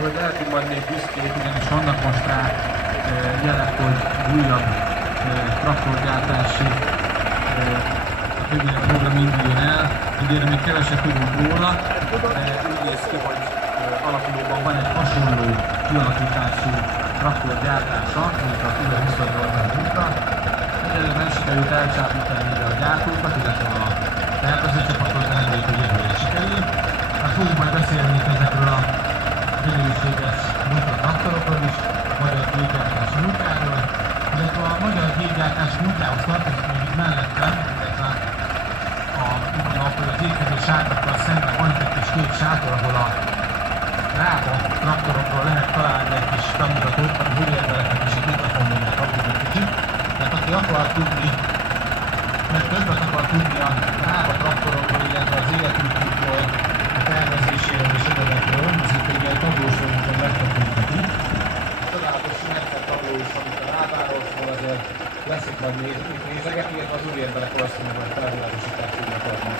hogy lehetünk majd még büszkék, ugyanis vannak most rá jelek, hogy újabb traktorgyártási program induljon el. Ugye még keveset tudunk róla, de úgy néz ki, hogy alakulóban van egy hasonló kialakítású traktorgyártása, mint a Tüve 28-ban munka. Egyelőre nem sikerült elcsábítani a gyártókat, illetve a tervezőcsapatot, reméljük, hogy jövőre sikerül. Hát fogunk majd beszélni ezekről a minőséges munkatraktorokról is, magyar gépgyártás munkáról, illetve a magyar gépgyártás munkához tartozik még itt mellettem, illetve az étkező sátrakkal szemben van itt egy kis kék sátor, ahol a rába traktorokról lehet találni egy kis bemutatót, ami úriembereknek is egy mikrofonnél kapjuk egy kicsit. Tehát aki akar tudni, mert többet akar tudni a rába traktorokról, illetve az életükről, a tervezéséről és egyedekről, az itt egy ilyen tablósorban megkapunk neki. Csodálatos szünetlen tabló is, amit a rábáról szól, azért leszik majd nézegetni, illetve az úriemberek valószínűleg a felvilágosítást tudnak adni.